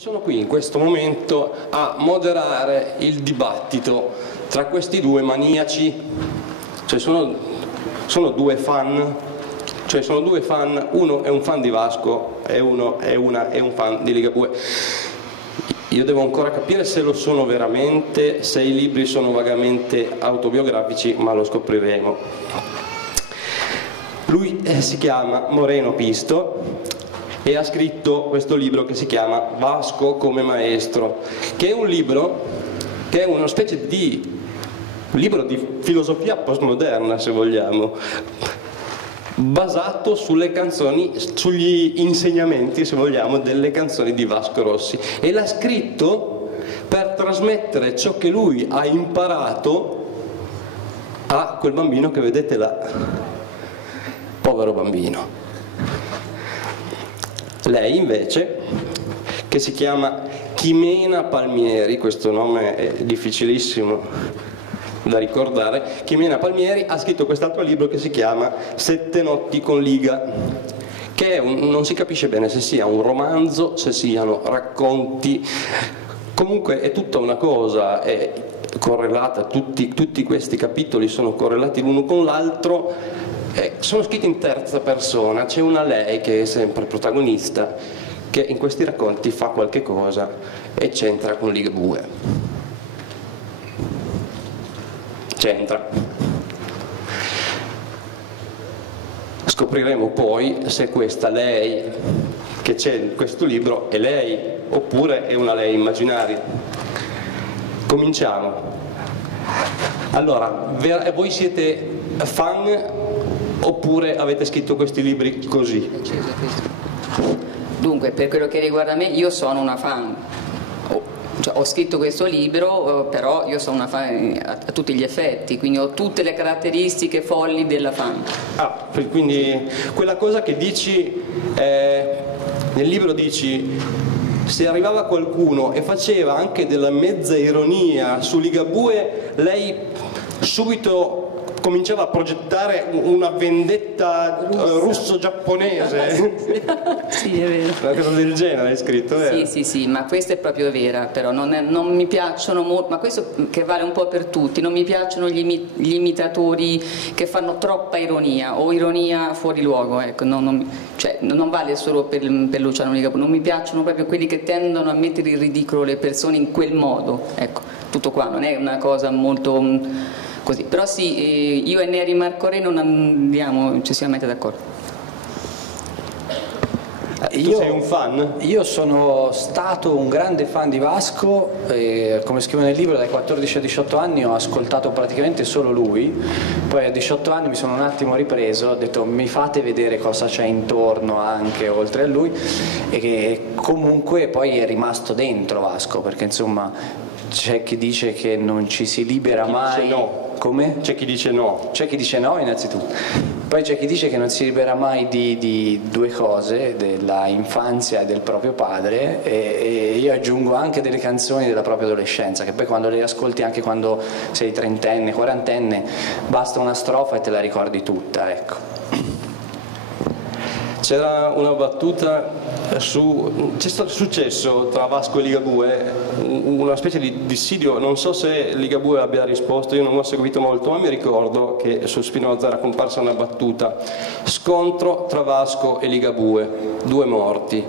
Sono qui in questo momento a moderare il dibattito tra questi due maniaci, cioè sono due fan, uno è un fan di Vasco e uno è un fan di Ligabue. Io devo ancora capire se lo sono veramente, se i libri sono vagamente autobiografici, ma lo scopriremo. Lui si chiama Moreno Pisto e ha scritto questo libro che si chiama Vasco come maestro, che è un libro che è una specie di libro di filosofia postmoderna, se vogliamo, basato sulle canzoni, sugli insegnamenti, se vogliamo, delle canzoni di Vasco Rossi, e l'ha scritto per trasmettere ciò che lui ha imparato a quel bambino che vedete là, povero bambino. Lei invece, che si chiama Chimena Palmieri, questo nome è difficilissimo da ricordare, Chimena Palmieri ha scritto quest'altro libro che si chiama Sette notti con Liga, che è non si capisce bene se sia un romanzo, se siano racconti, comunque è tutta una cosa, è correlata, tutti questi capitoli sono correlati l'uno con l'altro. Sono scritti in terza persona, c'è una lei che è sempre protagonista, che in questi racconti fa qualche cosa e c'entra con Ligabue. C'entra. Scopriremo poi se questa lei che c'è in questo libro è lei oppure è una lei immaginaria. Cominciamo. Allora, voi siete fan oppure avete scritto questi libri così? Dunque, per quello che riguarda me, io sono una fan. Cioè, ho scritto questo libro, però io sono una fan a tutti gli effetti, quindi ho tutte le caratteristiche folli della fan. Ah, quindi quella cosa che dici, nel libro dici, se arrivava qualcuno e faceva anche della mezza ironia su Ligabue, lei subito cominciava a progettare una vendetta russo-giapponese. Sì, è vero. Una cosa del genere hai scritto, vero? Sì, ma questa è proprio vera, però non mi piacciono molto, ma questo che vale un po' per tutti, non mi piacciono gli imitatori che fanno troppa ironia o ironia fuori luogo, ecco, cioè, non vale solo per Luciano Ligabue, non mi piacciono proprio quelli che tendono a mettere in ridicolo le persone in quel modo, ecco, tutto qua, non è una cosa molto così, però sì, io e Neri Marco Re non andiamo eccessivamente d'accordo. Tu sei un fan? Io sono stato un grande fan di Vasco, come scrivo nel libro, dai 14 a 18 anni ho ascoltato praticamente solo lui, poi a 18 anni mi sono un attimo ripreso, ho detto mi fate vedere cosa c'è intorno anche oltre a lui, e che comunque poi è rimasto dentro Vasco, perché insomma c'è chi dice che non ci si libera mai. No. Come? C'è chi dice no. C'è chi dice no, innanzitutto. Poi c'è chi dice che non si libera mai di due cose, della infanzia e del proprio padre, e io aggiungo anche delle canzoni della propria adolescenza, che poi quando le ascolti, anche quando sei trentenne, quarantenne, basta una strofa e te la ricordi tutta, ecco. C'era una battuta c'è stato successo tra Vasco e Ligabue, una specie di dissidio, non so se Ligabue abbia risposto, io non ho seguito molto, ma mi ricordo che su Spinoza era comparsa una battuta: scontro tra Vasco e Ligabue, due morti.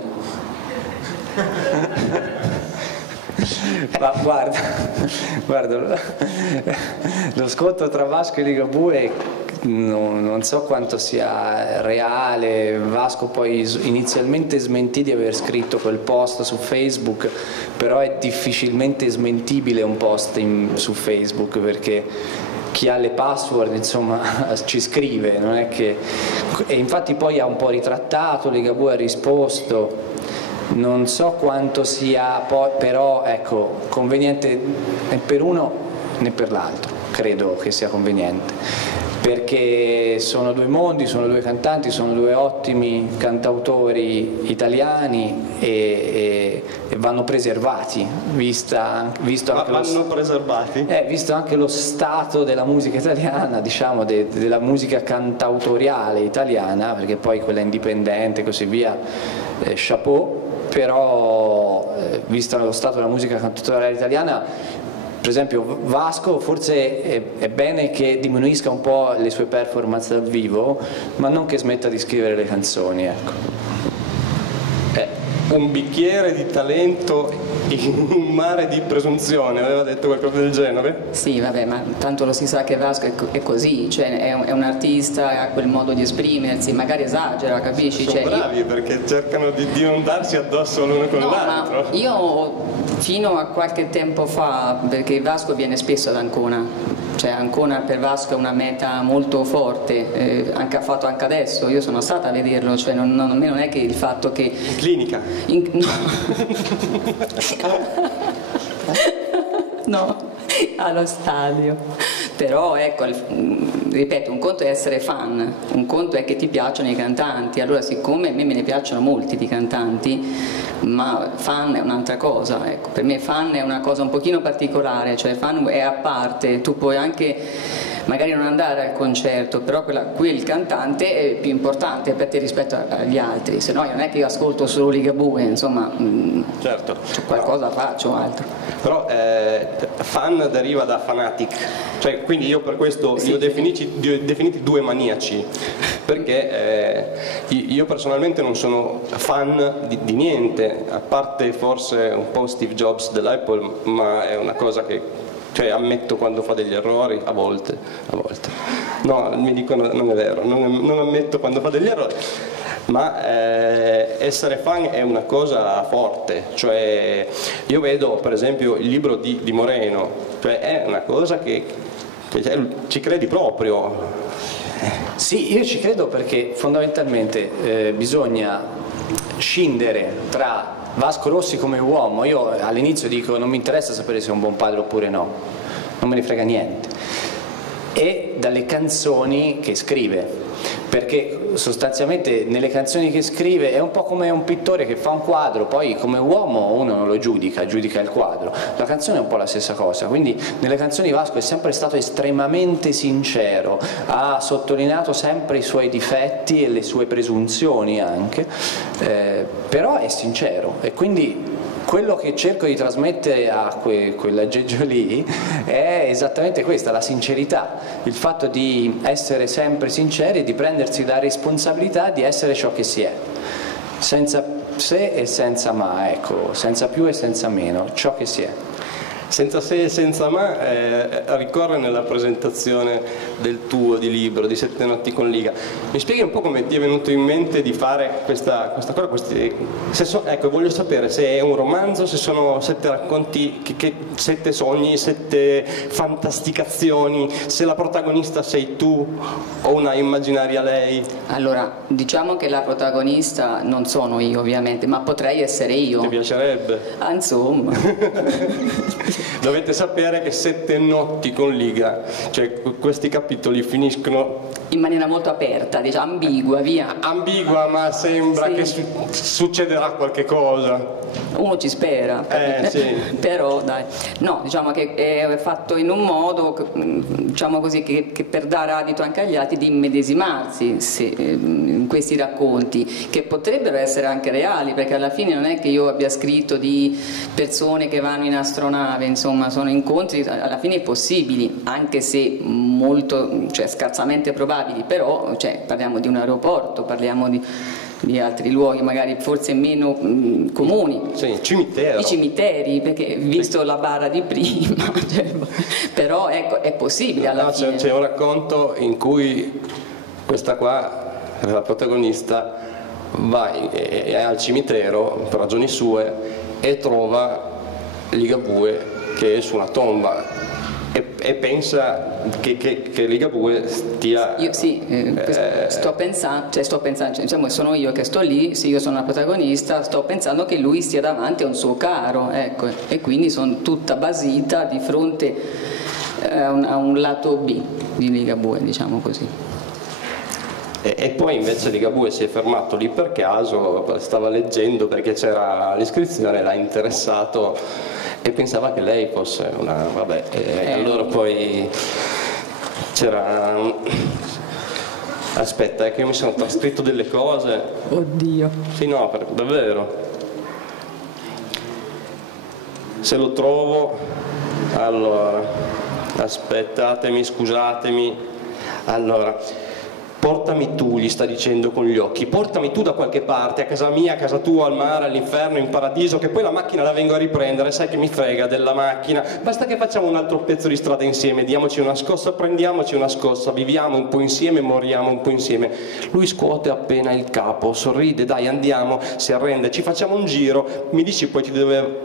Ma guarda, lo scontro tra Vasco e Ligabue non so quanto sia reale. Vasco poi inizialmente smentì di aver scritto quel post su Facebook, però è difficilmente smentibile un post su Facebook, perché chi ha le password insomma ci scrive, non è che... E infatti poi ha un po' ritrattato, Ligabue ha risposto. Non so quanto sia però ecco, conveniente né per uno né per l'altro, credo che sia conveniente, perché sono due mondi, sono due cantanti, sono due ottimi cantautori italiani e vanno preservati, visto anche lo stato della musica italiana, diciamo della musica cantautoriale italiana, perché poi quella indipendente e così via, chapeau. Però visto lo stato della musica cantautorale italiana, per esempio Vasco forse è bene che diminuisca un po' le sue performance dal vivo, ma non che smetta di scrivere le canzoni, ecco. Un bicchiere di talento in un mare di presunzione, aveva detto qualcosa del genere? Sì, vabbè, ma tanto lo si sa che Vasco è così, cioè è un artista, ha quel modo di esprimersi, magari esagera, capisci? Sono cioè, bravi perché cercano di non darsi addosso l'uno con l'altro. Ma io fino a qualche tempo fa, perché Vasco viene spesso ad Ancona, cioè Ancona per Vasco è una meta molto forte, ha fatto anche adesso, io sono stata a vederlo, cioè non è che il fatto che... In clinica? No, allo stadio. Però ecco, ripeto, un conto è essere fan, un conto è che ti piacciono i cantanti. Allora, siccome a me ne piacciono molti di cantanti, ma fan è un'altra cosa, ecco. Per me fan è una cosa un pochino particolare, cioè fan è a parte, tu puoi anche magari non andare al concerto, però quel cantante è più importante per te rispetto agli altri, se no non è che io ascolto solo Ligabue, insomma, certo, qualcosa faccio altro. Però fan deriva da fanatic, cioè, quindi io per questo li ho definiti due maniaci, perché io personalmente non sono fan di niente, a parte forse un po' Steve Jobs dell'Apple, ma è una cosa che, cioè, ammetto quando fa degli errori, a volte. No, mi dicono non è vero, non ammetto quando fa degli errori, ma essere fan è una cosa forte, cioè io vedo per esempio il libro di Moreno, cioè è una cosa che ci credi proprio. Sì, io ci credo perché fondamentalmente bisogna scindere tra Vasco Rossi come uomo. Io all'inizio dico non mi interessa sapere se è un buon padre oppure no, non me ne frega niente, e dalle canzoni che scrive, perché sostanzialmente nelle canzoni che scrive è un po' come un pittore che fa un quadro, poi come uomo uno non lo giudica il quadro, la canzone è un po' la stessa cosa, quindi nelle canzoni Vasco è sempre stato estremamente sincero, ha sottolineato sempre i suoi difetti e le sue presunzioni anche, però è sincero, e quindi quello che cerco di trasmettere a quell'aggeggio lì è esattamente questa, la sincerità, il fatto di essere sempre sinceri e di prendersi la responsabilità di essere ciò che si è, senza se e senza ma, ecco, senza più e senza meno, ciò che si è. Senza se e senza ma ricorre nella presentazione del tuo di libro, di 7 notti con Liga. Mi spieghi un po' come ti è venuto in mente di fare questa cosa? Ecco, voglio sapere se è un romanzo, se sono 7 racconti, 7 sogni, 7 fantasticazioni, se la protagonista sei tu o una immaginaria lei. Allora, diciamo che la protagonista non sono io ovviamente, ma potrei essere io. Ti piacerebbe? Ah, insomma. Dovete sapere che 7 notti con Liga, cioè questi capitoli finiscono in maniera molto aperta, diciamo, ambigua, via. Ambigua, ma sembra sì, che succederà qualche cosa. Uno ci spera, sì. Però dai, no, diciamo che è fatto in un modo, diciamo così, che per dare adito anche agli altri di immedesimarsi in questi racconti, che potrebbero essere anche reali, perché alla fine non è che io abbia scritto di persone che vanno in astronave, insomma, sono incontri alla fine possibili, anche se molto, cioè scarsamente probabili, però cioè, parliamo di un aeroporto, parliamo di altri luoghi magari forse meno comuni. Sì, cimitero. I cimiteri, perché visto la bara di prima, cioè, però ecco, è possibile alla fine. C'è un racconto in cui questa qua, la protagonista, va al cimitero per ragioni sue e trova Ligabue che è su una tomba e pensa che Ligabue stia... sto pensando, diciamo, sono io che sto lì, se io sono la protagonista, sto pensando che lui stia davanti a un suo caro, ecco, e quindi sono tutta basita di fronte a un lato B di Ligabue, diciamo così. E poi invece Ligabue si è fermato lì per caso, stava leggendo perché c'era l'iscrizione, l'ha interessato e pensava che lei fosse una... vabbè, e allora poi c'era... Aspetta, è che io mi sono trascritto delle cose. Oddio. Sì, no, davvero. se lo trovo, allora, aspettatemi, scusatemi, allora, portami tu, gli sta dicendo con gli occhi, portami tu da qualche parte, a casa mia, a casa tua, al mare, all'inferno, in paradiso, che poi la macchina la vengo a riprendere, sai che mi frega della macchina, basta che facciamo un altro pezzo di strada insieme, diamoci una scossa, prendiamoci una scossa, viviamo un po' insieme, moriamo un po' insieme. Lui scuote appena il capo, sorride, dai andiamo, si arrende, ci facciamo un giro, mi dici poi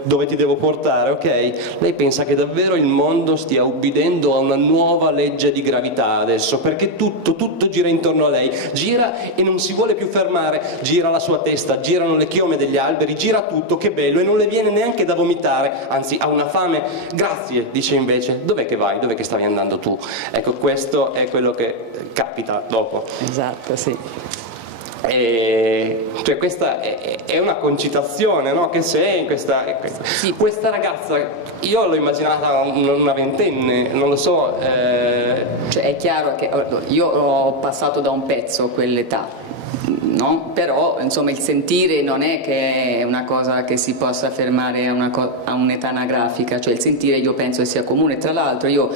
dove ti devo portare, ok? Lei pensa che davvero il mondo stia ubbidendo a una nuova legge di gravità adesso, perché tutto gira intorno a lei, gira e non si vuole più fermare, gira la sua testa, girano le chiome degli alberi, gira tutto, che bello, e non le viene neanche da vomitare, anzi ha una fame. Grazie, dice invece. Dov'è che vai? Dov'è che stavi andando tu? Ecco, questo è quello che capita dopo. Esatto, sì. Cioè questa è una concitazione, no? Che c'è in questa. Sì. Questa ragazza, io l'ho immaginata una ventenne, non lo so. Cioè è chiaro che io ho passato da un pezzo quell'età, no? Però insomma il sentire non è che è una cosa che si possa fermare a un'età anagrafica, cioè il sentire io penso sia comune. Tra l'altro io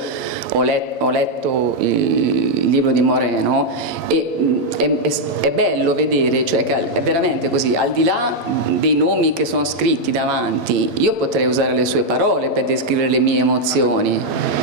ho letto il libro di Moreno e è bello vedere, cioè che è veramente così, al di là dei nomi che sono scritti davanti, io potrei usare le sue parole per descrivere le mie emozioni,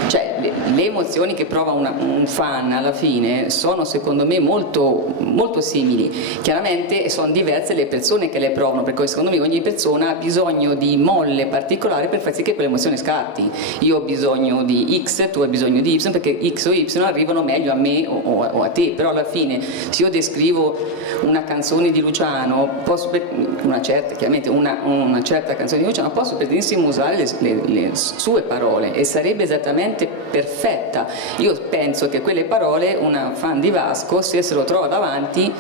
cioè le emozioni che prova un fan alla fine sono secondo me molto, molto simili. Chiaramente sono diverse le persone che le provano, perché secondo me ogni persona ha bisogno di molle particolari per far sì che quell'emozione scatti. Io ho bisogno di X, tu hai bisogno di Y, perché X o Y arrivano meglio a me o a te, però alla fine se io descrivo una canzone di Luciano, una certa canzone di Luciano, posso benissimo usare le sue parole e sarebbe esattamente perfetta. Io penso che quelle parole una fan di Vasco, se se lo trova davanti,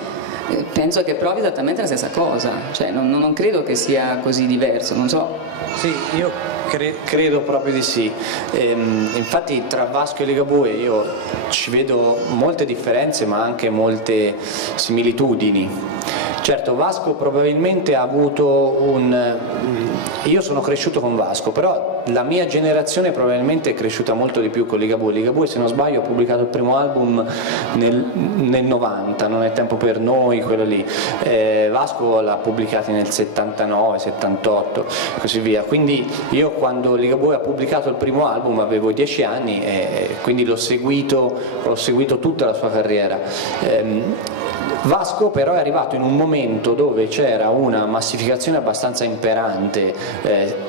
penso che provi esattamente la stessa cosa, cioè non credo che sia così diverso, non so. Sì, io credo proprio di sì. Infatti tra Vasco e Ligabue io ci vedo molte differenze ma anche molte similitudini. Certo, Vasco probabilmente ha avuto io sono cresciuto con Vasco, però la mia generazione probabilmente è cresciuta molto di più con Ligabue. Ligabue, se non sbaglio, ha pubblicato il primo album nel 90, Non è tempo per noi, quello lì. Vasco l'ha pubblicato nel 79, 78, così via. Quindi io quando Ligabue ha pubblicato il primo album avevo 10 anni e quindi ho seguito tutta la sua carriera. Vasco però è arrivato in un momento dove c'era una massificazione abbastanza imperante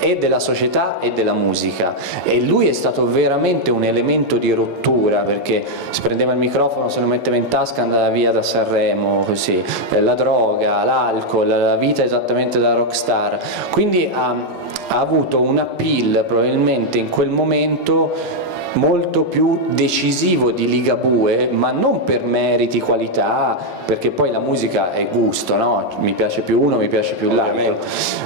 e della società e della musica, e lui è stato veramente un elemento di rottura, perché si prendeva il microfono, se lo metteva in tasca, andava via da Sanremo, così, la droga, l'alcol, la vita esattamente da rockstar, quindi ha avuto un appeal probabilmente in quel momento molto più decisivo di Ligabue, ma non per meriti, qualità, perché poi la musica è gusto, no? Mi piace più uno, mi piace più l'altro,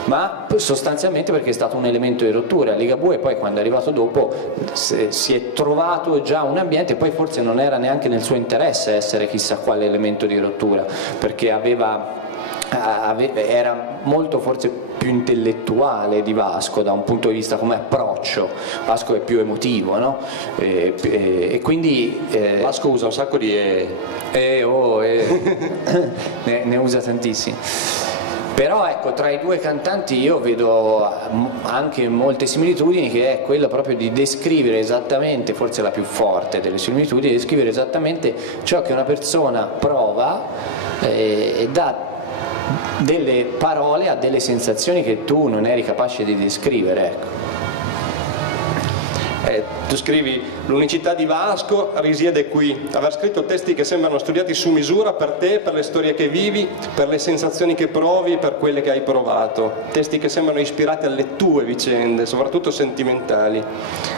ma sostanzialmente perché è stato un elemento di rottura. Ligabue poi quando è arrivato dopo si è trovato già un ambiente, poi forse non era neanche nel suo interesse essere chissà quale elemento di rottura, perché era molto forse più intellettuale di Vasco da un punto di vista come approccio. Vasco è più emotivo, no? E quindi Vasco usa un sacco di ne usa tantissimi. Però ecco, tra i due cantanti io vedo anche molte similitudini, che è quella proprio di descrivere esattamente, forse la più forte delle similitudini, di descrivere esattamente ciò che una persona prova e dà delle parole a delle sensazioni che tu non eri capace di descrivere, ecco. Tu scrivi: l'unicità di Vasco risiede qui, aver scritto testi che sembrano studiati su misura per te, per le storie che vivi, per le sensazioni che provi, per quelle che hai provato, testi che sembrano ispirati alle tue vicende, soprattutto sentimentali.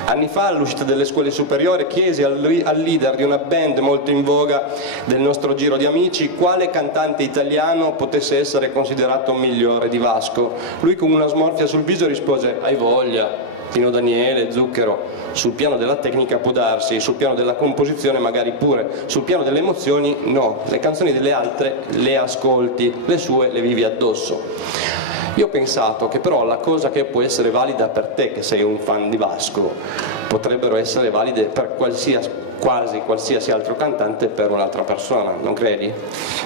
Anni fa, all'uscita delle scuole superiori, chiesi al leader di una band molto in voga del nostro giro di amici quale cantante italiano potesse essere considerato migliore di Vasco. Lui, con una smorfia sul viso, rispose: hai voglia, Pino Daniele, Zucchero. Sul piano della tecnica può darsi, sul piano della composizione magari pure, sul piano delle emozioni no, le canzoni delle altre le ascolti, le sue le vivi addosso. Io ho pensato che però la cosa che può essere valida per te, che sei un fan di Vasco, potrebbero essere valide per quasi qualsiasi altro cantante per un'altra persona, non credi?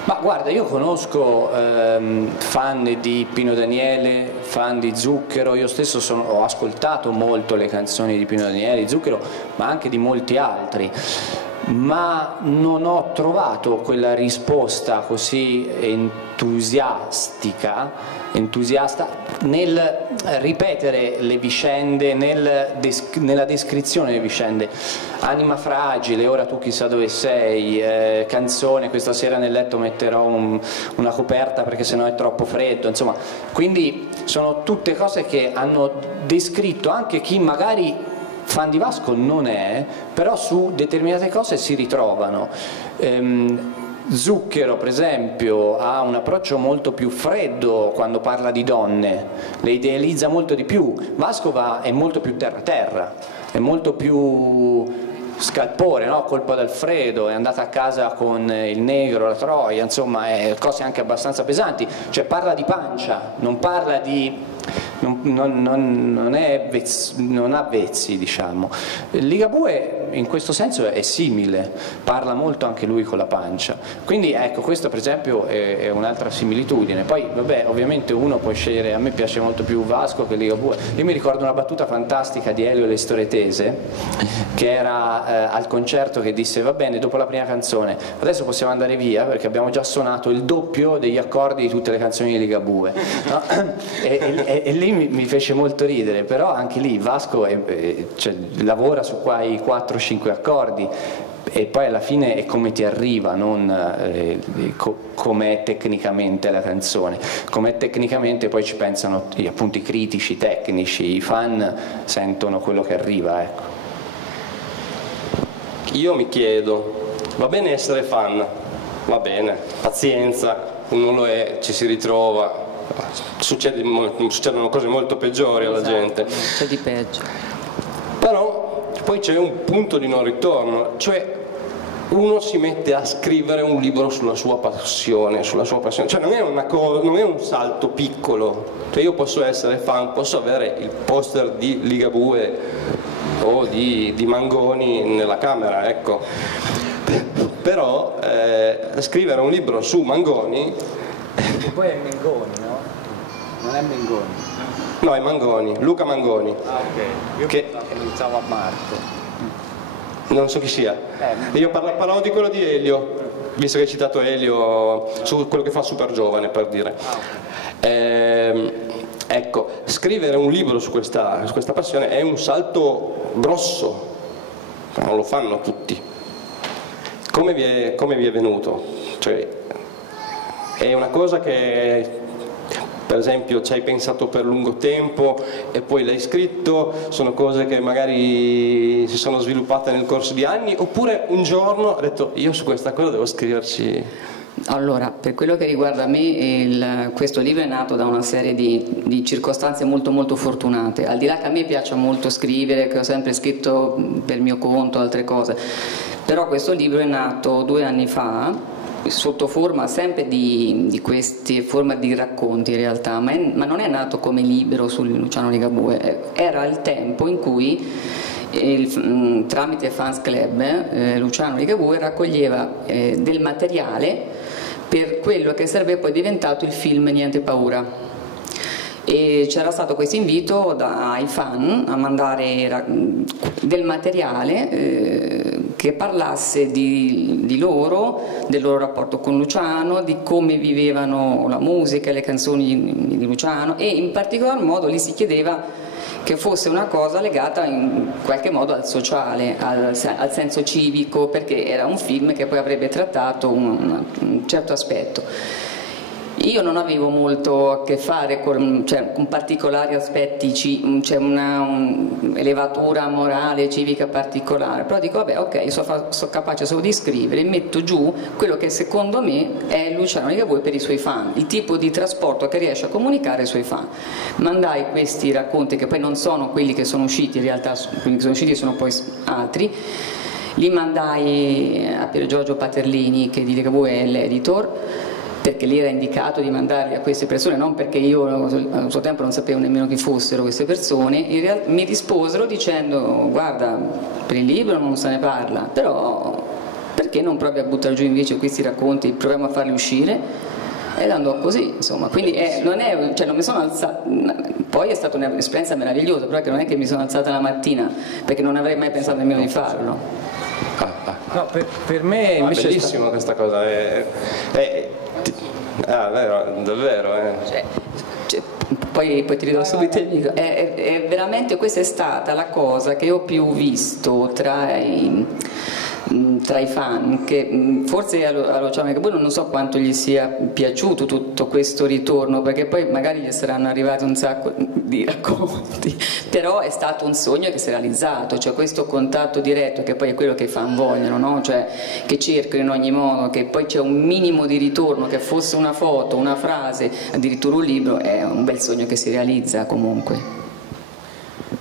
Ma guarda, io conosco fan di Pino Daniele, fan di Zucchero, io stesso ho ascoltato molto le canzoni di Pino Daniele, di Zucchero, ma anche di molti altri, ma non ho trovato quella risposta così entusiasta nel ripetere le vicende, nella descrizione delle vicende. Anima fragile, ora tu chissà dove sei, canzone, questa sera nel letto metterò una coperta perché sennò è troppo freddo, insomma, quindi sono tutte cose che hanno descritto anche chi magari fan di Vasco non è, però su determinate cose si ritrovano. Zucchero per esempio ha un approccio molto più freddo quando parla di donne, le idealizza molto di più. Vasco è molto più terra, è molto più scalpore, no? Colpo d'Alfredo, è andata a casa con il negro, la troia, insomma, cose anche abbastanza pesanti, cioè parla di pancia, non parla di... non ha vezzi, diciamo. Ligabue in questo senso è simile, parla molto anche lui con la pancia, quindi ecco, questo per esempio è un'altra similitudine. Poi vabbè, ovviamente uno può scegliere, a me piace molto più Vasco che Ligabue. Io mi ricordo una battuta fantastica di Elio Lestoretese, che era al concerto, che disse: va bene, dopo la prima canzone adesso possiamo andare via perché abbiamo già suonato il doppio degli accordi di tutte le canzoni di Ligabue, no? E lì mi fece molto ridere, però anche lì Vasco cioè, lavora su quei 4-5 accordi e poi alla fine è come ti arriva, non com'è tecnicamente la canzone. Com'è tecnicamente poi ci pensano appunto i critici tecnici, i fan sentono quello che arriva, ecco. Io mi chiedo, va bene essere fan, va bene, pazienza, uno lo è, ci si ritrova, succedono cose molto peggiori alla gente. C'è di peggio. Però poi c'è un punto di non ritorno, cioè uno si mette a scrivere un libro sulla sua passione, cioè non è un salto piccolo, cioè io posso essere fan, posso avere il poster di Ligabue o di Mangoni nella camera, ecco, però scrivere un libro su Mangoni... E poi è Mengoni, no? Non è Mengoni? No, è Mangoni, Luca Mangoni. Ah, ok, io che pensavo a Marco. Non so chi sia. Io parlavo di quello di Elio, visto che hai citato Elio, su quello che fa Super Giovane, per dire. Ecco, scrivere un libro su questa passione è un salto grosso, non lo fanno tutti. Come vi è venuto? Cioè, è una cosa che, per esempio, ci hai pensato per lungo tempo e poi l'hai scritto, sono cose che magari si sono sviluppate nel corso di anni, oppure un giorno hai detto io su questa cosa devo scriverci? Allora, per quello che riguarda me, questo libro è nato da una serie di circostanze molto molto fortunate, al di là che a me piace molto scrivere, che ho sempre scritto per mio conto, altre cose, però questo libro è nato 2 anni fa, sotto forma sempre di queste forme di racconti in realtà, ma non è nato come libro su Luciano Ligabue, era il tempo in cui tramite Fans Club Luciano Ligabue raccoglieva del materiale per quello che sarebbe poi diventato il film Niente Paura, e c'era stato questo invito ai fan a mandare del materiale che parlasse di loro, del loro rapporto con Luciano, di come vivevano la musica e le canzoni di Luciano, e in particolar modo lì si chiedeva che fosse una cosa legata in qualche modo al sociale, al senso civico, perché era un film che poi avrebbe trattato un certo aspetto. Io non avevo molto a che fare con particolari aspetti, c'è un'elevatura morale, civica particolare, però dico vabbè, ok, sono capace solo di scrivere, metto giù quello che secondo me è Luciano Ligabue per i suoi fan, il tipo di trasporto che riesce a comunicare ai suoi fan. Mandai questi racconti, che poi non sono quelli che sono usciti, in realtà quelli che sono usciti sono poi altri, li mandai a Pier Giorgio Paterlini, che di Ligabue è l'editor. perché lì era indicato di mandarli a queste persone, non perché io al suo tempo non sapevo nemmeno chi fossero queste persone. Mi risposero dicendo: guarda, per il libro non se ne parla, però perché non provi a buttare giù invece questi racconti, proviamo a farli uscire? Ed andò così, insomma, quindi non mi sono alzata, poi è stata un'esperienza meravigliosa, però non è che mi sono alzata la mattina, perché non avrei mai pensato nemmeno di farlo. No, per me invece è bellissima questa cosa, davvero. Poi ti ridò subito il video. È veramente, questa è stata la cosa che ho più visto tra i fan, che forse a Luciano Megabue non so quanto gli sia piaciuto tutto questo ritorno, perché poi magari gli saranno arrivati un sacco di racconti, però è stato un sogno che si è realizzato, cioè questo contatto diretto, che poi è quello che i fan vogliono, no? Cioè che cercano in ogni modo, che poi c'è un minimo di ritorno, che fosse una foto, una frase, addirittura un libro, è un bel sogno che si realizza comunque.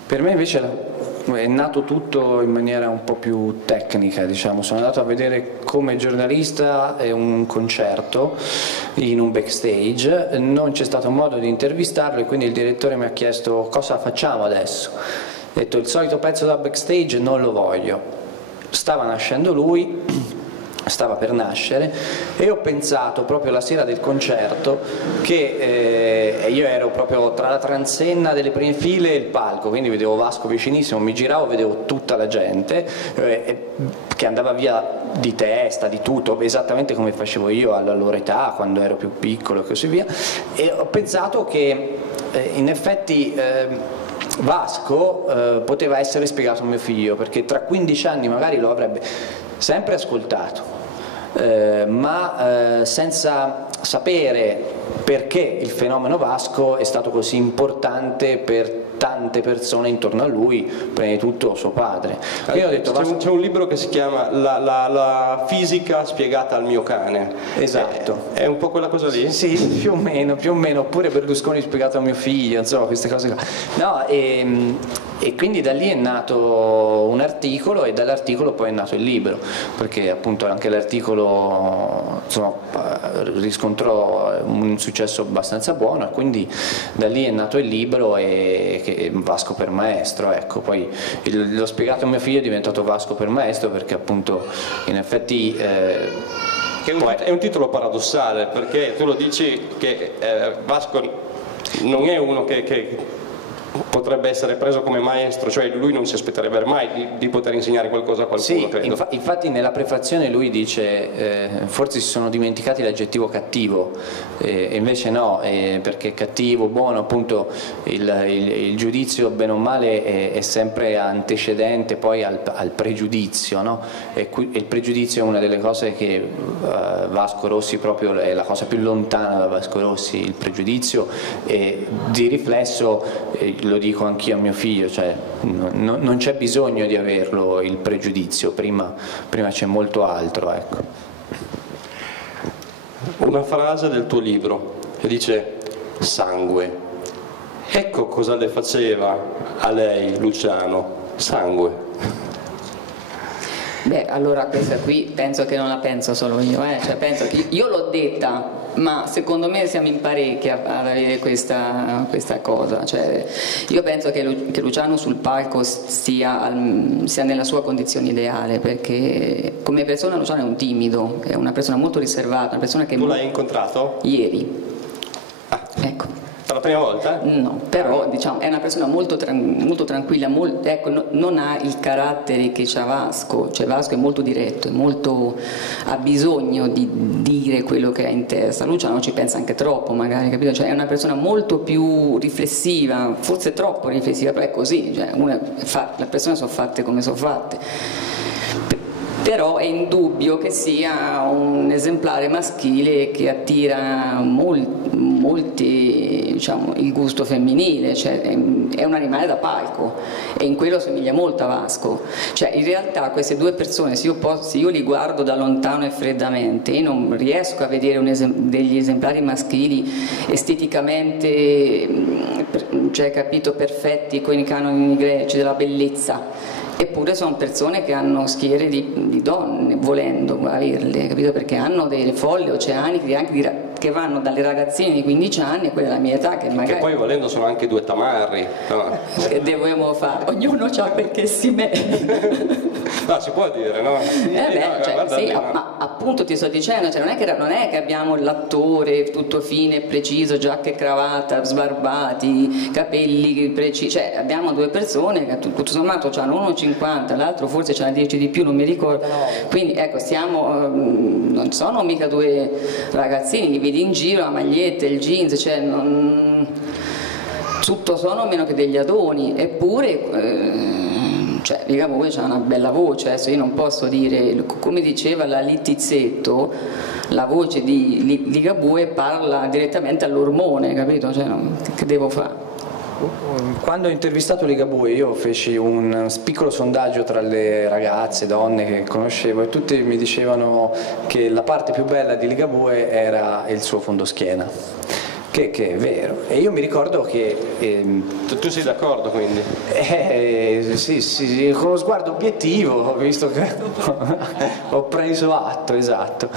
Per me invece è nato tutto in maniera un po' più tecnica, diciamo. Sono andato a vedere come giornalista un concerto in un backstage, non c'è stato modo di intervistarlo e quindi il direttore mi ha chiesto: cosa facciamo adesso? Ho detto: il solito pezzo da backstage non lo voglio. Stava nascendo lui, stava per nascere, e ho pensato proprio la sera del concerto che io ero proprio tra la transenna delle prime file e il palco, quindi vedevo Vasco vicinissimo, mi giravo, vedevo tutta la gente che andava via di testa, di tutto, esattamente come facevo io alla loro età, quando ero più piccolo e così via, e ho pensato che in effetti Vasco poteva essere spiegato a mio figlio, perché tra 15 anni magari lo avrebbe sempre ascoltato, ma senza sapere perché il fenomeno Vasco è stato così importante per tante persone intorno a lui, prima di tutto suo padre. Io ho detto, c'è un libro che si chiama la fisica spiegata al mio cane. Esatto. È un po' quella cosa lì? Sì, più o meno, oppure Berlusconi spiegato a mio figlio, insomma, queste cose qua. No, e quindi da lì è nato un articolo, e dall'articolo poi è nato il libro, perché appunto anche l'articolo, insomma, riscontrò un successo abbastanza buono, e quindi da lì è nato il libro, e Vasco per maestro, ecco. Poi l'ho spiegato a mio figlio, è diventato Vasco per maestro, perché appunto in effetti è un titolo paradossale, perché tu lo dici che Vasco non è uno che potrebbe essere preso come maestro, cioè lui non si aspetterebbe mai di poter insegnare qualcosa a qualcuno. Sì, credo. Infatti nella prefazione lui dice forse si sono dimenticati l'aggettivo cattivo, e invece no, perché cattivo, buono, appunto il giudizio bene o male è sempre antecedente poi al pregiudizio, no? E il pregiudizio è una delle cose che Vasco Rossi proprio è la cosa più lontana da Vasco Rossi, il pregiudizio, e di riflesso lo dico anch'io a mio figlio, cioè non c'è bisogno di averlo il pregiudizio, prima c'è molto altro, ecco. Una frase del tuo libro che dice: sangue. Ecco cosa le faceva a lei Luciano, sangue. Beh, allora questa qui penso che non la penso solo io, cioè penso che io l'ho detta, ma secondo me siamo in parecchi ad avere questa cosa, cioè io penso che Luciano sul palco sia nella sua condizione ideale, perché come persona Luciano è un timido, è una persona molto riservata, una persona che... Tu l'hai incontrato? Ieri. Ecco. Per la prima volta? No, però diciamo, è una persona molto tranquilla, ecco, non ha il carattere che c'ha Vasco, cioè Vasco è molto diretto, ha bisogno di dire quello che ha in testa. Luciano ci pensa anche troppo magari, capito? Cioè è una persona molto più riflessiva, forse troppo riflessiva, però è così, cioè le persone sono fatte come sono fatte. Però è indubbio che sia un esemplare maschile che attira molti, diciamo, il gusto femminile, cioè è un animale da palco, e in quello somiglia molto a Vasco. Cioè in realtà queste due persone, se io li guardo da lontano e freddamente, io non riesco a vedere degli esemplari maschili esteticamente, cioè, capito, perfetti con i canoni greci della bellezza. Eppure sono persone che hanno schiere di donne, volendo averle, capito? Perché hanno delle folle oceaniche anche che vanno dalle ragazzine di 15 anni a quelle della mia età, che magari... Che poi volendo sono anche due tamarri. No? Che dobbiamo fare? Ognuno c'ha perché si mette. No, si può dire, no? Ma appunto ti sto dicendo, cioè, non è che abbiamo l'attore tutto fine e preciso, giacca e cravatta, sbarbati, capelli precisi, cioè abbiamo due persone che tutto sommato hanno 1,50, l'altro forse ce n'ha 10 di più, non mi ricordo, quindi ecco, non sono mica due ragazzini, li vedi in giro, la maglietta, il jeans, cioè tutto sono meno che degli adoni, eppure cioè Ligabue c'ha una bella voce, adesso io non posso dire, come diceva la Littizzetto, la voce di Ligabue parla direttamente all'ormone, capito? Cioè, che devo fare? Quando ho intervistato Ligabue io feci un piccolo sondaggio tra le ragazze, donne che conoscevo, e tutte mi dicevano che la parte più bella di Ligabue era il suo fondoschiena. Che è vero, e io mi ricordo che... Tu sei d'accordo quindi? Sì, con lo sguardo obiettivo, visto che ho preso atto, esatto,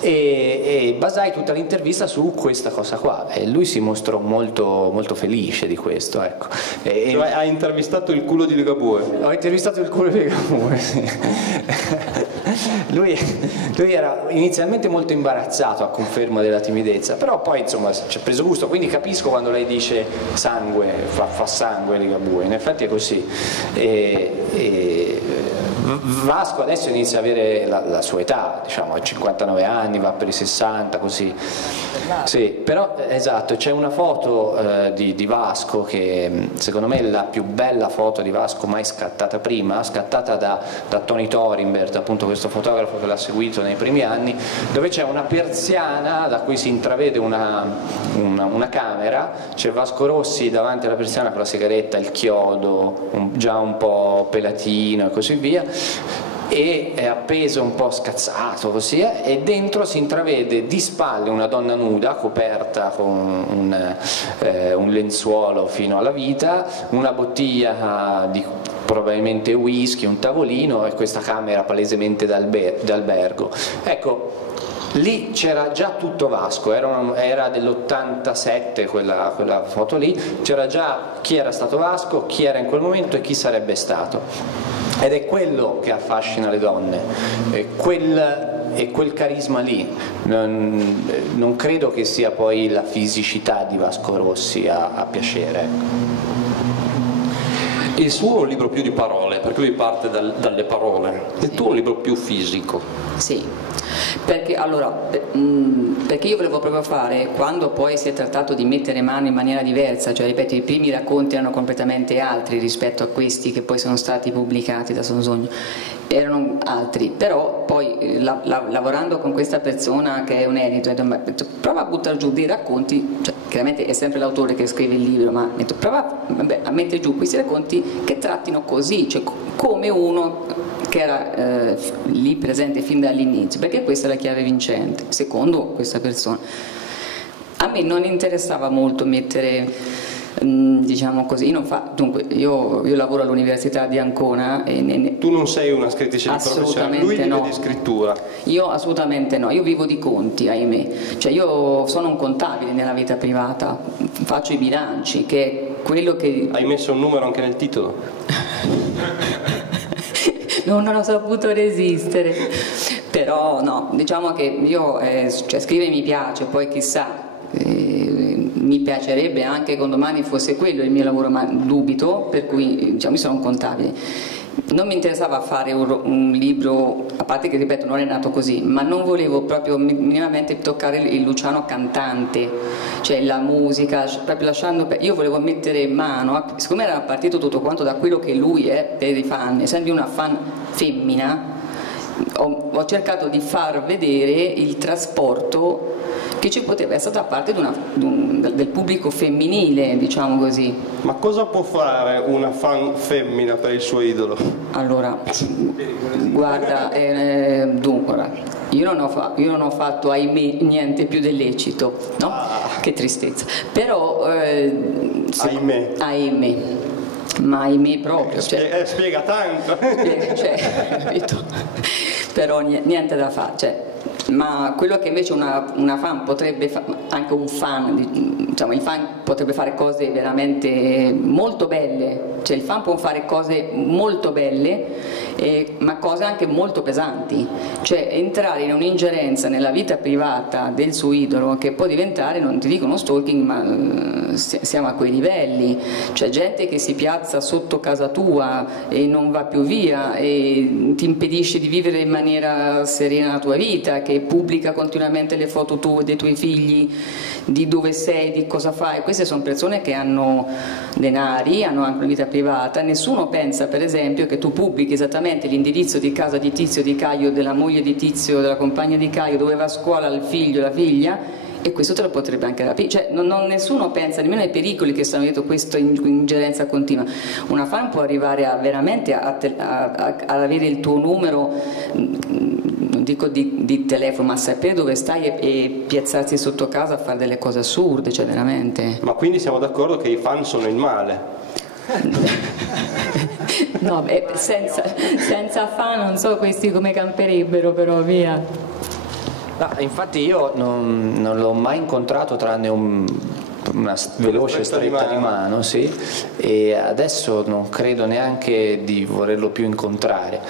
e basai tutta l'intervista su questa cosa qua, e lui si mostrò molto, molto felice di questo, ecco. Cioè hai intervistato il culo di Ligabue? Ho intervistato il culo di Ligabue, sì. Lui era inizialmente molto imbarazzato, a conferma della timidezza, però poi insomma ci ha preso gusto, quindi capisco quando lei dice sangue, fa sangue Ligabue, in effetti è così. Vasco adesso inizia ad avere la sua età, diciamo, ha 59 anni, va per i 60, così. Sì, però esatto, c'è una foto di Vasco che secondo me è la più bella foto di Vasco mai scattata prima, scattata da Tony Torinbert, appunto questo fotografo che l'ha seguito nei primi anni, dove c'è una persiana da cui si intravede una camera, c'è Vasco Rossi davanti alla persiana con la sigaretta, il chiodo, già un po' pelatino e così via, e è appeso un po' scazzato così, e dentro si intravede di spalle una donna nuda coperta con un lenzuolo fino alla vita, una bottiglia di probabilmente whisky, un tavolino e questa camera palesemente d'albergo. Ecco, lì c'era già tutto Vasco, era dell'87 quella foto lì, c'era già chi era stato Vasco, chi era in quel momento e chi sarebbe stato. Ed è quello che affascina le donne, quel carisma lì. Non credo che sia poi la fisicità di Vasco Rossi a piacere. Il suo è un libro più di parole, perché lui parte dalle parole, il tuo è un libro più fisico. Sì, perché io volevo proprio fare, quando poi si è trattato di mettere mano in maniera diversa, cioè ripeto, i primi racconti erano completamente altri rispetto a questi che poi sono stati pubblicati da Sonzogno, erano altri, però poi lavorando con questa persona che è un edito, prova a buttare giù dei racconti, cioè, chiaramente è sempre l'autore che scrive il libro, ma prova a mettere giù questi racconti che trattino così, cioè come uno che era lì presente fin dall'inizio, perché questa è la chiave vincente, secondo questa persona. A me non interessava molto mettere, diciamo così, dunque io lavoro all'Università di Ancona e tu non sei una scrittrice di professione, lui vive di scrittura. Io assolutamente no, io vivo di conti, ahimè, cioè io sono un contabile nella vita privata, faccio i bilanci, che è quello che... Hai messo un numero anche nel titolo? Non ho saputo resistere, però no, diciamo che io, cioè, scrivere mi piace, poi chissà, mi piacerebbe anche che domani fosse quello il mio lavoro, ma dubito, per cui diciamo, io sono un contabile. Non mi interessava fare un libro, a parte che ripeto non è nato così, ma non volevo proprio minimamente toccare il Luciano cantante, cioè la musica, proprio lasciando, io volevo mettere mano, siccome era partito tutto quanto da quello che lui è per i fan, essendo una fan femmina, ho cercato di far vedere il trasporto che ci poteva essere da parte del pubblico femminile, diciamo così. Ma cosa può fare una fan femmina per il suo idolo? Allora, guarda, dunque, io non ho fatto, ahimè, niente più del lecito, no? Che tristezza. Però, ahimè. Ma ahimè proprio. Spiega tanto. Cioè, capito? Però niente da fare. Cioè, ma quello che invece una fan potrebbe anche un fan, diciamo, il fan potrebbe fare cose veramente molto belle, cioè il fan può fare cose molto belle, ma cose anche molto pesanti, cioè entrare in un'ingerenza nella vita privata del suo idolo che può diventare, non ti dico uno stalking, ma siamo a quei livelli, cioè gente che si piazza sotto casa tua e non va più via e ti impedisce di vivere in maniera serena la tua vita, che pubblica continuamente le foto tue, dei tuoi figli, di dove sei, di cosa fai. Queste sono persone che hanno denari, hanno anche una vita privata. Nessuno pensa, per esempio, che tu pubblichi esattamente l'indirizzo di casa di Tizio, di Caio, della moglie di Tizio, della compagna di Caio, dove va a scuola il figlio, la figlia, e questo te lo potrebbe anche rapire, cioè nessuno pensa nemmeno ai pericoli che stanno dietro questa ingerenza continua. Una fan può arrivare a veramente ad avere il tuo numero, non dico di telefono, ma sapere dove stai e piazzarsi sotto casa a fare delle cose assurde, cioè veramente. Ma quindi siamo d'accordo che i fan sono il male? No, beh, senza fan non so questi come camperebbero, però via. No, infatti io non l'ho mai incontrato tranne una veloce stretta di mano, sì, e adesso non credo neanche di volerlo più incontrare,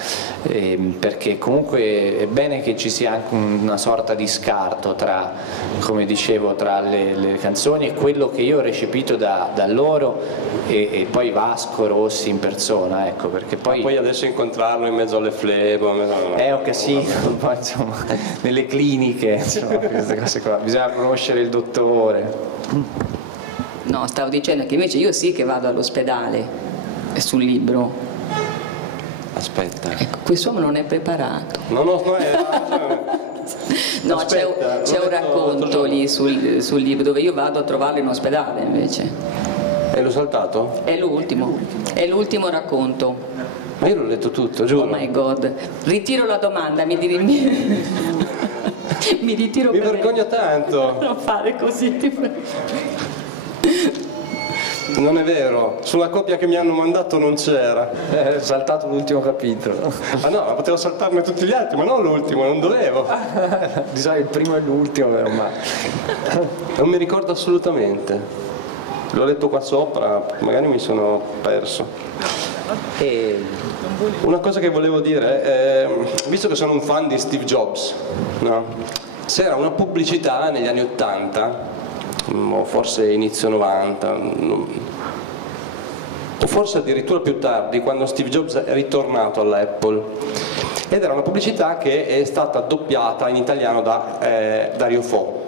perché comunque è bene che ci sia anche una sorta di scarto tra, come dicevo, tra le canzoni e quello che io ho recepito da loro e poi Vasco Rossi in persona, ecco, perché poi adesso incontrarlo in mezzo alle flebo, che sì, poi, insomma, nelle cliniche, insomma, queste cose qua, bisogna conoscere il dottore. No, stavo dicendo che invece io sì che vado all'ospedale sul libro. Aspetta. Ecco, quest'uomo non è preparato. No, no, c'è un racconto lì sul libro dove io vado a trovarlo in ospedale invece. E l'ho saltato? È l'ultimo racconto. Ma io l'ho letto tutto, giuro. Oh my god. Ritiro la domanda, mi ritiro. Mi vergogno tanto. Non fare così, ti prego. Non è vero, sulla copia che mi hanno mandato non c'era. Ho saltato l'ultimo capitolo. Ah no, ma potevo saltarne tutti gli altri, ma non l'ultimo, non dovevo. Di solito il primo e l'ultimo, ma non mi ricordo assolutamente. L'ho letto qua sopra, magari mi sono perso. Una cosa che volevo dire, visto che sono un fan di Steve Jobs, no? C'era una pubblicità negli anni 80, o forse inizio 90, o forse addirittura più tardi, quando Steve Jobs è ritornato all'Apple, ed era una pubblicità che è stata doppiata in italiano da Dario Fo,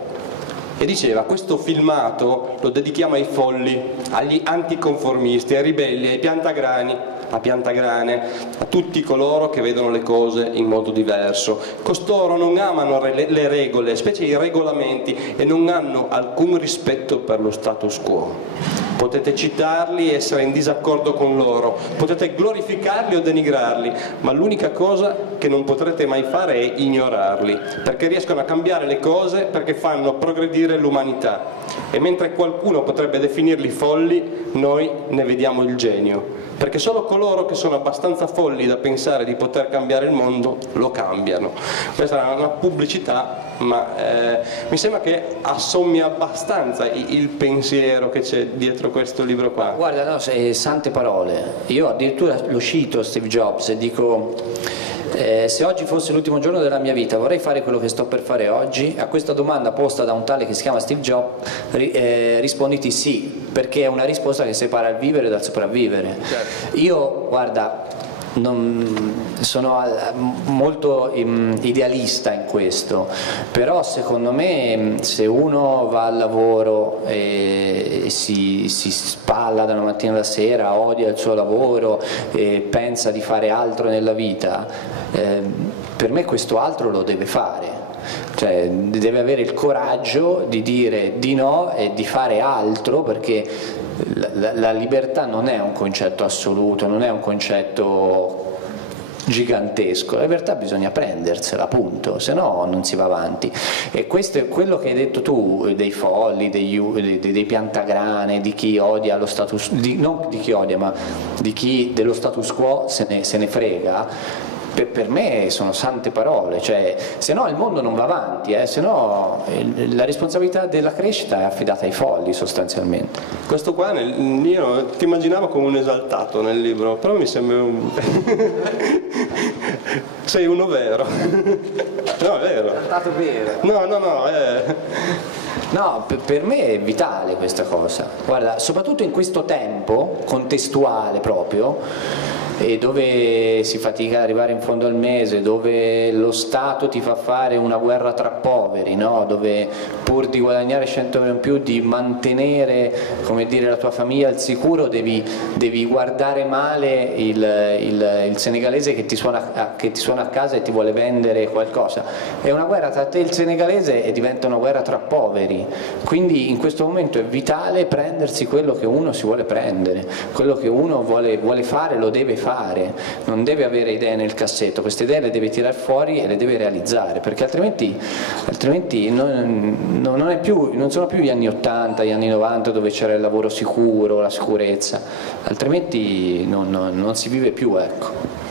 e diceva: questo filmato lo dedichiamo ai folli, agli anticonformisti, ai ribelli, ai piantagrani, a piantagrane, a tutti coloro che vedono le cose in modo diverso. Costoro non amano le regole, specie i regolamenti, e non hanno alcun rispetto per lo status quo. Potete citarli e essere in disaccordo con loro, potete glorificarli o denigrarli, ma l'unica cosa che non potrete mai fare è ignorarli, perché riescono a cambiare le cose, perché fanno progredire l'umanità. E mentre qualcuno potrebbe definirli folli, noi ne vediamo il genio, perché solo coloro che sono abbastanza folli da pensare di poter cambiare il mondo lo cambiano. Questa è una pubblicità, ma mi sembra che assommi abbastanza il pensiero che c'è dietro questo libro qua. Guarda, no, sante parole. Io addirittura lo cito Steve Jobs e dico: se oggi fosse l'ultimo giorno della mia vita, vorrei fare quello che sto per fare oggi? A questa domanda posta da un tale che si chiama Steve Jobs risponditi sì, perché è una risposta che separa il vivere dal sopravvivere. Certo. Io, guarda, sono molto idealista in questo, però secondo me se uno va al lavoro e si spalla da una mattina alla sera, odia il suo lavoro e pensa di fare altro nella vita, per me questo altro lo deve fare. Cioè deve avere il coraggio di dire di no e di fare altro, perché la libertà non è un concetto assoluto, non è un concetto gigantesco, la libertà bisogna prendersela, appunto, se no non si va avanti. E questo è quello che hai detto tu, dei folli, dei piantagrane, di chi odia lo status, non di chi odia, ma di chi dello status quo se ne frega. per me sono sante parole, cioè, se no il mondo non va avanti, se no la responsabilità della crescita è affidata ai folli sostanzialmente. Questo qua, io ti immaginavo come un esaltato nel libro, però mi sembra un... sei uno vero. No, è vero. Esaltato vero. No, è... No, per me è vitale questa cosa, guarda, soprattutto in questo tempo contestuale proprio, e dove si fatica ad arrivare in fondo al mese, dove lo Stato ti fa fare una guerra tra poveri, no? Dove pur di guadagnare 100 euro in più, di mantenere, come dire, la tua famiglia al sicuro, devi guardare male il senegalese che ti suona a casa e ti vuole vendere qualcosa. È una guerra tra te e il senegalese e diventa una guerra tra poveri, quindi in questo momento è vitale prendersi quello che uno si vuole prendere, quello che uno vuole fare lo deve fare, non deve avere idee nel cassetto, queste idee le deve tirare fuori e le deve realizzare, perché altrimenti non sono più gli anni 80, gli anni 90 dove c'era il lavoro sicuro, la sicurezza, altrimenti non si vive più, ecco.